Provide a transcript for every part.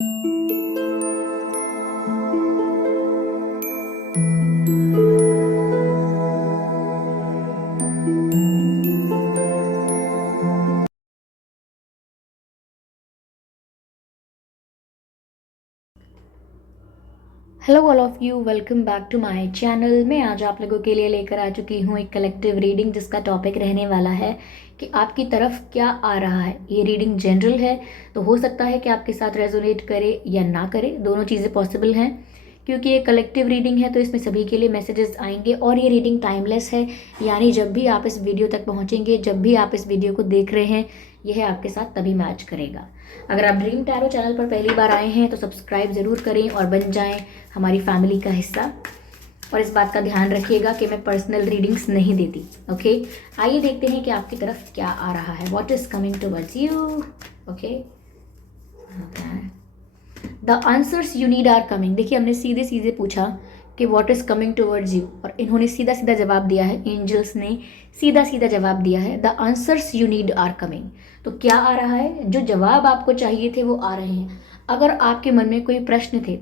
Hello all of you, welcome back to my channel. मैं आज आप लोगों के लिए लेकर आ चुकी हूँ एक कलेक्टिव रीडिंग जिसका टॉपिक रहने वाला है कि आपकी तरफ क्या आ रहा है। ये रीडिंग जनरल है, तो हो सकता है कि आपके साथ रेजोनेट करे या ना करे, दोनों चीज़ें पॉसिबल हैं। क्योंकि ये कलेक्टिव रीडिंग है तो इसमें सभी के लिए मैसेजेस आएंगे और ये रीडिंग टाइमलेस है। यानी जब भी आप इस वीडियो तक पहुँचेंगे, जब भी आप इस वीडियो को देख रहे हैं, यह आपके साथ तभी मैच करेगा। अगर आप ड्रीम टैरो चैनल पर पहली बार आए हैं तो सब्सक्राइब ज़रूर करें और बन जाएं हमारी फैमिली का हिस्सा। और इस बात का ध्यान रखिएगा कि मैं पर्सनल रीडिंग्स नहीं देती। ओके, आइए देखते हैं कि आपकी तरफ क्या आ रहा है। What is coming towards you. Okay, the answers you need are coming. देखिए, हमने सीधे सीधे पूछा कि what is coming towards you, और इन्होंने सीधा सीधा जवाब दिया है। एंजल्स ने सीधा सीधा जवाब दिया है, the answers you need are coming. तो क्या आ रहा है? जो जवाब आपको चाहिए थे वो आ रहे हैं। अगर आपके मन में कोई प्रश्न थे,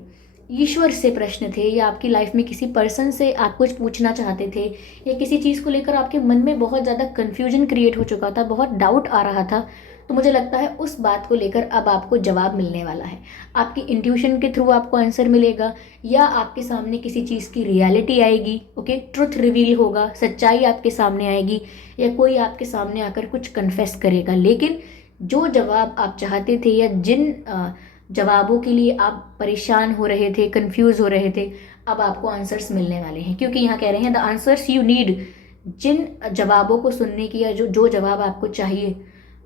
ईश्वर से प्रश्न थे, या आपकी लाइफ में किसी पर्सन से आप कुछ पूछना चाहते थे, या किसी चीज़ को लेकर आपके मन में बहुत ज़्यादा कन्फ्यूजन क्रिएट हो चुका था, बहुत डाउट आ रहा था, तो मुझे लगता है उस बात को लेकर अब आपको जवाब मिलने वाला है। आपकी इंट्यूशन के थ्रू आपको आंसर मिलेगा, या आपके सामने किसी चीज़ की रियलिटी आएगी। ओके, ट्रुथ रिवील होगा, सच्चाई आपके सामने आएगी, या कोई आपके सामने आकर कुछ कन्फेस करेगा। लेकिन जो जवाब आप चाहते थे, या जिन जवाबों के लिए आप परेशान हो रहे थे, कंफ्यूज हो रहे थे, अब आपको आंसर्स मिलने वाले हैं। क्योंकि यहाँ कह रहे हैं द आंसर्स यू नीड। जिन जवाबों को सुनने की, या जो जो जवाब आपको चाहिए,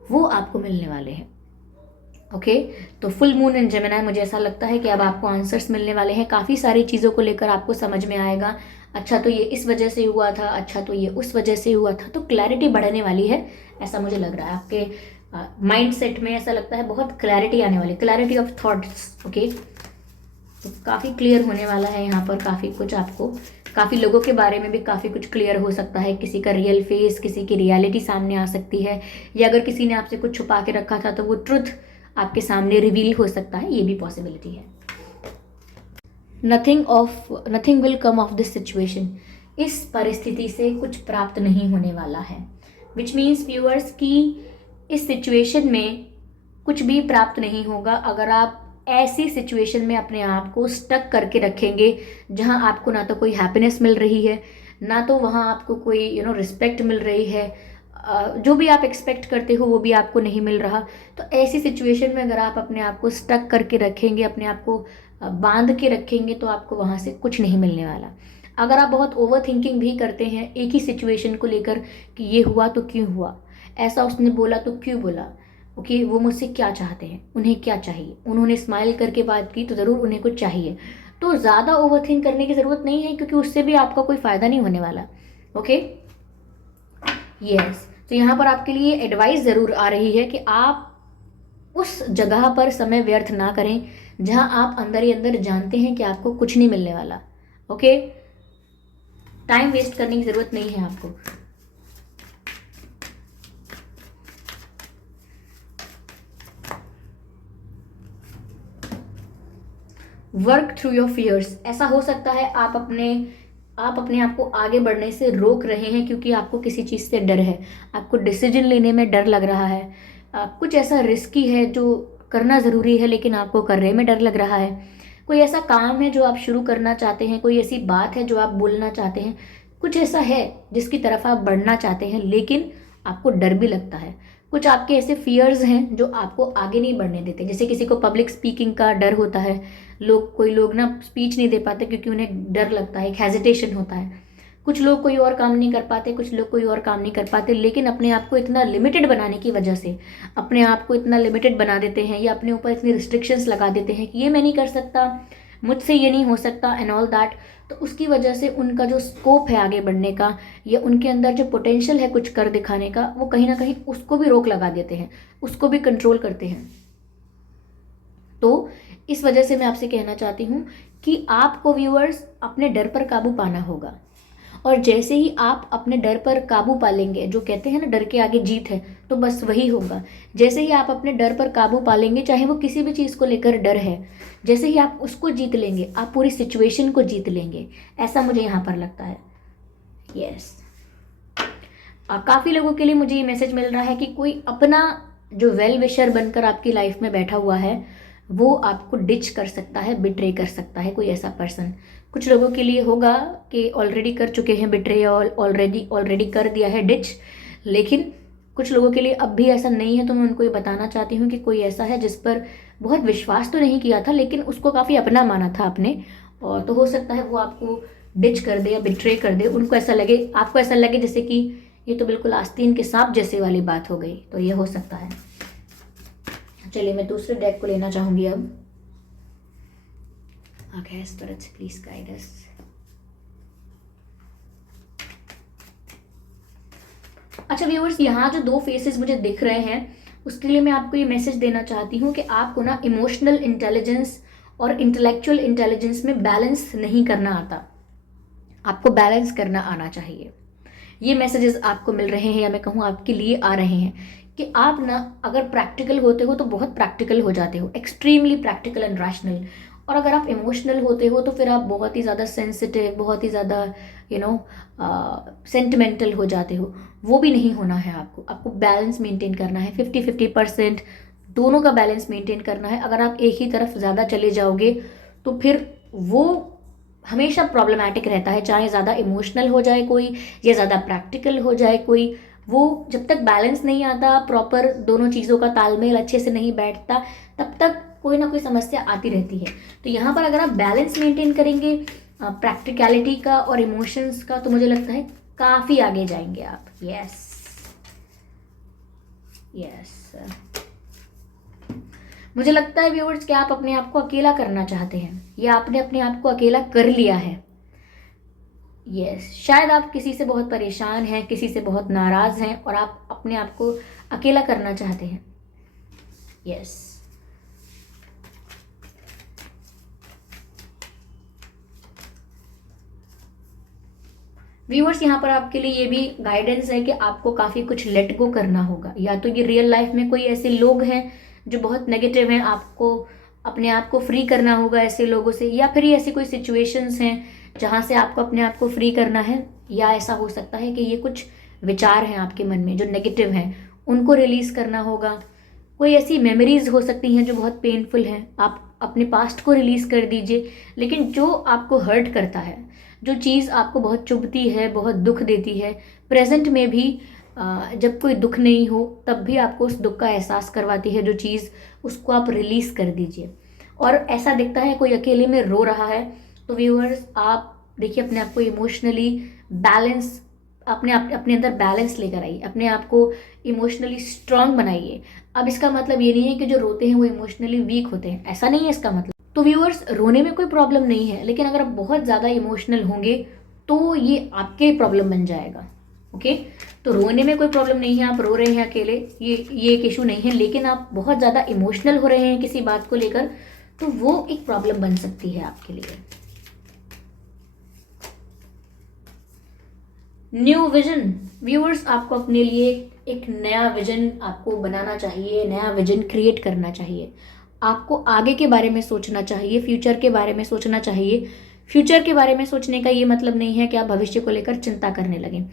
वो आपको मिलने वाले हैं। ओके, तो फुल मून इन जेमिनी, मुझे ऐसा लगता है कि अब आपको आंसर्स मिलने वाले हैं। काफ़ी सारी चीज़ों को लेकर आपको समझ में आएगा। अच्छा, तो ये इस वजह से हुआ था, अच्छा तो ये उस वजह से हुआ था। तो क्लैरिटी बढ़ने वाली है, ऐसा मुझे लग रहा है। आपके माइंड सेट में ऐसा लगता है बहुत क्लैरिटी आने वाली, क्लैरिटी ऑफ थॉट्स। ओके, तो काफ़ी क्लियर होने वाला है यहाँ पर काफ़ी कुछ आपको। काफ़ी लोगों के बारे में भी काफ़ी कुछ क्लियर हो सकता है। किसी का रियल फेस, किसी की रियलिटी सामने आ सकती है, या अगर किसी ने आपसे कुछ छुपा के रखा था तो वो ट्रुथ आपके सामने रिवील हो सकता है। ये भी पॉसिबिलिटी है। Nothing will come of this situation. इस परिस्थिति से कुछ प्राप्त नहीं होने वाला है। विच मीन्स व्यूअर्स की इस सिचुएशन में कुछ भी प्राप्त नहीं होगा। अगर आप ऐसी सिचुएशन में अपने आप को स्टक करके रखेंगे जहां आपको ना तो कोई हैप्पीनेस मिल रही है, ना तो वहां आपको कोई रिस्पेक्ट मिल रही है, जो भी आप एक्सपेक्ट करते हो वो भी आपको नहीं मिल रहा, तो ऐसी सिचुएशन में अगर आप अपने आप को स्टक करके रखेंगे, अपने आप को बांध के रखेंगे, तो आपको वहां से कुछ नहीं मिलने वाला। अगर आप बहुत ओवर थिंकिंग भी करते हैं एक ही सिचुएशन को लेकर कि ये हुआ तो क्यों हुआ, ऐसा उसने बोला तो क्यों बोला, ओके वो मुझसे क्या चाहते हैं, उन्हें क्या चाहिए, उन्होंने स्माइल करके बात की तो ज़रूर उन्हें कुछ चाहिए, तो ज़्यादा ओवर थिंक करने की ज़रूरत नहीं है, क्योंकि उससे भी आपका कोई फ़ायदा नहीं होने वाला। Okay, yes. तो यहाँ पर आपके लिए एडवाइस ज़रूर आ रही है कि आप उस जगह पर समय व्यर्थ ना करें जहां आप अंदर ही अंदर जानते हैं कि आपको कुछ नहीं मिलने वाला। ओके, टाइम वेस्ट करने की ज़रूरत नहीं है आपको। Work through your fears. ऐसा हो सकता है आप अपने आप को आगे बढ़ने से रोक रहे हैं क्योंकि आपको किसी चीज़ से डर है, आपको डिसीजन लेने में डर लग रहा है, कुछ ऐसा रिस्की है जो करना ज़रूरी है लेकिन आपको करने में डर लग रहा है, कोई ऐसा काम है जो आप शुरू करना चाहते हैं, कोई ऐसी बात है जो आप बोलना चाहते हैं, कुछ ऐसा है जिसकी तरफ आप बढ़ना चाहते हैं लेकिन आपको डर भी लगता है। कुछ आपके ऐसे फियर्स हैं जो आपको आगे नहीं बढ़ने देते। जैसे किसी को पब्लिक स्पीकिंग का डर होता है, कोई लोग ना स्पीच नहीं दे पाते क्योंकि उन्हें डर लगता है, एक हेजिटेशन होता है। कुछ लोग कोई और काम नहीं कर पाते, कुछ लोग कोई और काम नहीं कर पाते, लेकिन अपने आप को इतना लिमिटेड बनाने की वजह से अपने आप को इतना लिमिटेड बना देते हैं, या अपने ऊपर इतनी रिस्ट्रिक्शंस लगा देते हैं कि ये मैं नहीं कर सकता, मुझसे ये नहीं हो सकता एंड ऑल दैट। तो उसकी वजह से उनका जो स्कोप है आगे बढ़ने का, या उनके अंदर जो पोटेंशियल है कुछ कर दिखाने का, वो कहीं ना कहीं उसको भी रोक लगा देते हैं, उसको भी कंट्रोल करते हैं। तो इस वजह से मैं आपसे कहना चाहती हूँ कि आपको व्यूअर्स अपने डर पर काबू पाना होगा। और जैसे ही आप अपने डर पर काबू पा लेंगे, जो कहते हैं ना डर के आगे जीत है, तो बस वही होगा। जैसे ही आप अपने डर पर काबू पा लेंगे, चाहे वो किसी भी चीज़ को लेकर डर है, जैसे ही आप उसको जीत लेंगे, आप पूरी सिचुएशन को जीत लेंगे, ऐसा मुझे यहाँ पर लगता है। यस, काफ़ी लोगों के लिए मुझे ये मैसेज मिल रहा है कि कोई अपना जो वेल विशर बनकर आपकी लाइफ में बैठा हुआ है, वो आपको डिच कर सकता है, बिट्रे कर सकता है, कोई ऐसा पर्सन। कुछ लोगों के लिए होगा कि ऑलरेडी कर चुके हैं बिट्रे, और ऑलरेडी कर दिया है डिच, लेकिन कुछ लोगों के लिए अब भी ऐसा नहीं है। तो मैं उनको ये बताना चाहती हूँ कि कोई ऐसा है जिस पर बहुत विश्वास तो नहीं किया था, लेकिन उसको काफ़ी अपना माना था आपने, और तो हो सकता है वो आपको डिच कर दे या बिट्रे कर दे। उनको ऐसा लगे, आपको ऐसा लगे जैसे कि ये तो बिल्कुल आस्तीन के सांप जैसे वाली बात हो गई, तो ये हो सकता है। चलिए मैं दूसरे डेक को लेना चाहूंगी अब। Okay, spirits please guide us. अच्छा व्यूअर्स, यहाँ जो दो फेसेस मुझे दिख रहे हैं, उसके लिए मैं आपको ये मैसेज देना चाहती हूँ कि आपको ना इमोशनल इंटेलिजेंस और इंटेलेक्चुअल इंटेलिजेंस में बैलेंस नहीं करना आता, आपको बैलेंस करना आना चाहिए। ये मैसेजेस आपको मिल रहे हैं, या मैं कहूँ आपके लिए आ रहे हैं, कि आप ना अगर प्रैक्टिकल होते हो तो बहुत प्रैक्टिकल हो जाते हो, एक्सट्रीमली प्रैक्टिकल एंड रैशनल। और अगर आप इमोशनल होते हो तो फिर आप बहुत ही ज़्यादा सेंसिटिव, बहुत ही ज़्यादा सेंटिमेंटल हो जाते हो। वो भी नहीं होना है आपको, आपको बैलेंस मेंटेन करना है, 50-50% दोनों का बैलेंस मेंटेन करना है। अगर आप एक ही तरफ ज़्यादा चले जाओगे तो फिर वो हमेशा प्रॉब्लमैटिक रहता है, चाहे ज़्यादा इमोशनल हो जाए कोई या ज़्यादा प्रैक्टिकल हो जाए कोई। वो जब तक बैलेंस नहीं आता, प्रॉपर दोनों चीज़ों का तालमेल अच्छे से नहीं बैठता, तब तक कोई ना कोई समस्या आती रहती है। तो यहाँ पर अगर आप बैलेंस मेंटेन करेंगे प्रैक्टिकलिटी का और इमोशंस का, तो मुझे लगता है काफ़ी आगे जाएंगे आप। यस यस, मुझे लगता है व्यूअर्स कि आप अपने आप को अकेला करना चाहते हैं, या आपने अपने आप को अकेला कर लिया है। शायद आप किसी से बहुत परेशान हैं, किसी से बहुत नाराज हैं, और आप अपने आप को अकेला करना चाहते हैं। यस, व्यूअर्स यहाँ पर आपके लिए ये भी गाइडेंस है कि आपको काफ़ी कुछ लेट गो करना होगा। या तो ये रियल लाइफ में कोई ऐसे लोग हैं जो बहुत नेगेटिव हैं, आपको अपने आप को फ्री करना होगा ऐसे लोगों से, या फिर ये ऐसी कोई सिचुएशंस हैं जहाँ से आपको अपने आप को फ्री करना है। या ऐसा हो सकता है कि ये कुछ विचार हैं आपके मन में जो नेगेटिव हैं, उनको रिलीज़ करना होगा। कोई ऐसी मेमोरीज हो सकती हैं जो बहुत पेनफुल हैं, आप अपने पास्ट को रिलीज़ कर दीजिए। लेकिन जो आपको हर्ट करता है, जो चीज़ आपको बहुत चुभती है, बहुत दुख देती है, प्रेजेंट में भी जब कोई दुख नहीं हो तब भी आपको उस दुख का एहसास करवाती है जो चीज़, उसको आप रिलीज़ कर दीजिए। और ऐसा दिखता है कोई अकेले में रो रहा है, तो व्यूअर्स आप देखिए अपने आप को इमोशनली बैलेंस, अपने अंदर बैलेंस लेकर आइए, अपने आप को इमोशनली स्ट्रांग बनाइए। अब इसका मतलब ये नहीं है कि जो रोते हैं वो इमोशनली वीक होते हैं, ऐसा नहीं है इसका मतलब। तो व्यूअर्स, रोने में कोई प्रॉब्लम नहीं है, लेकिन अगर आप बहुत ज़्यादा इमोशनल होंगे तो ये आपके प्रॉब्लम बन जाएगा। ओके, तो रोने में कोई प्रॉब्लम नहीं है, आप रो रहे हैं अकेले, ये एक इशू नहीं है। लेकिन आप बहुत ज़्यादा इमोशनल हो रहे हैं किसी बात को लेकर, तो वो एक प्रॉब्लम बन सकती है आपके लिए। न्यू विजन, व्यूअर्स आपको अपने लिए एक नया विजन आपको बनाना चाहिए, नया विजन क्रिएट करना चाहिए। आपको आगे के बारे में सोचना चाहिए, फ्यूचर के बारे में सोचना चाहिए। फ्यूचर के बारे में सोचने का ये मतलब नहीं है कि आप भविष्य को लेकर चिंता करने लगें।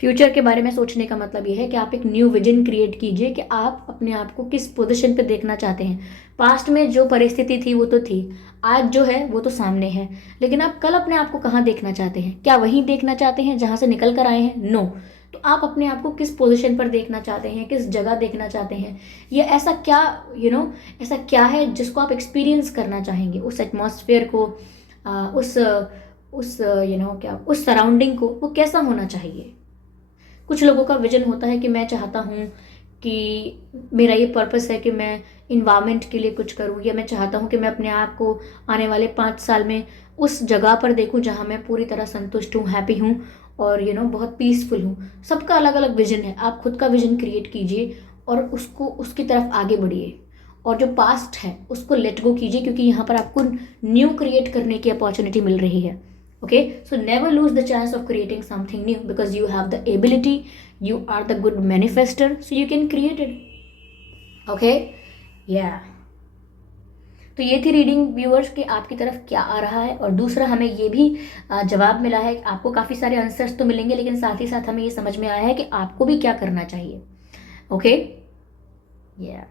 फ्यूचर के बारे में सोचने का मतलब ये है कि आप एक न्यू विजन क्रिएट कीजिए कि आप अपने आप को किस पोजीशन पे देखना चाहते हैं। पास्ट में जो परिस्थिति थी वो तो थी, आज जो है वो तो सामने है, लेकिन आप कल अपने आप को कहाँ देखना चाहते हैं? क्या वहीं देखना चाहते हैं जहाँ से निकल कर आए हैं? नो। तो आप अपने आप को किस पोजीशन पर देखना चाहते हैं, किस जगह देखना चाहते हैं, या ऐसा क्या ऐसा क्या है जिसको आप एक्सपीरियंस करना चाहेंगे, उस एटमॉस्फेयर को, उस सराउंडिंग को, वो कैसा होना चाहिए। कुछ लोगों का विजन होता है कि मैं चाहता हूँ कि मेरा ये पर्पस है कि मैं इन्वायरमेंट के लिए कुछ करूँ, या मैं चाहता हूँ कि मैं अपने आप को आने वाले 5 साल में उस जगह पर देखूँ जहाँ मैं पूरी तरह संतुष्ट हूँ, हैप्पी हूँ, और बहुत पीसफुल हूँ। सबका अलग अलग विजन है। आप खुद का विजन क्रिएट कीजिए और उसकी तरफ आगे बढ़िए, और जो पास्ट है उसको लेट गो कीजिए, क्योंकि यहाँ पर आपको न्यू क्रिएट करने की अपॉर्चुनिटी मिल रही है। Okay, so never lose the chance of creating something new because you have the ability, you are the good manifester, so you can create it. Okay, yeah. तो ये थी रीडिंग व्यूअर्स कि आपकी तरफ क्या आ रहा है, और दूसरा हमें ये भी जवाब मिला है, आपको काफ़ी सारे आंसर्स तो मिलेंगे लेकिन साथ ही साथ हमें ये समझ में आया है कि आपको भी क्या करना चाहिए. ओके, या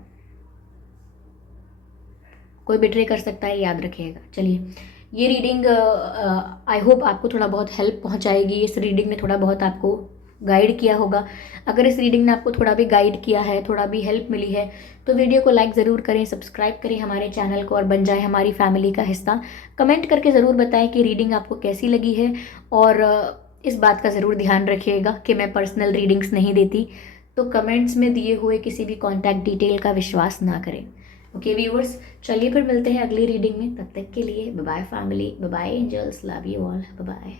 कोई बिट्रे कर सकता है, याद रखिएगा. चलिए, ये रीडिंग आई होप आपको थोड़ा बहुत हेल्प पहुंचाएगी. इस रीडिंग ने थोड़ा बहुत आपको गाइड किया होगा. अगर इस रीडिंग ने आपको थोड़ा भी गाइड किया है, थोड़ा भी हेल्प मिली है, तो वीडियो को लाइक ज़रूर करें, सब्सक्राइब करें हमारे चैनल को और बन जाए हमारी फैमिली का हिस्सा. कमेंट करके ज़रूर बताएं कि रीडिंग आपको कैसी लगी है, और इस बात का ज़रूर ध्यान रखिएगा कि मैं पर्सनल रीडिंग्स नहीं देती, तो कमेंट्स में दिए हुए किसी भी कॉन्टैक्ट डिटेल का विश्वास ना करें. ओके व्यूअर्स, चलिए फिर मिलते हैं अगली रीडिंग में. तब तक के लिए bye bye family, bye bye angels, love you all, bye bye.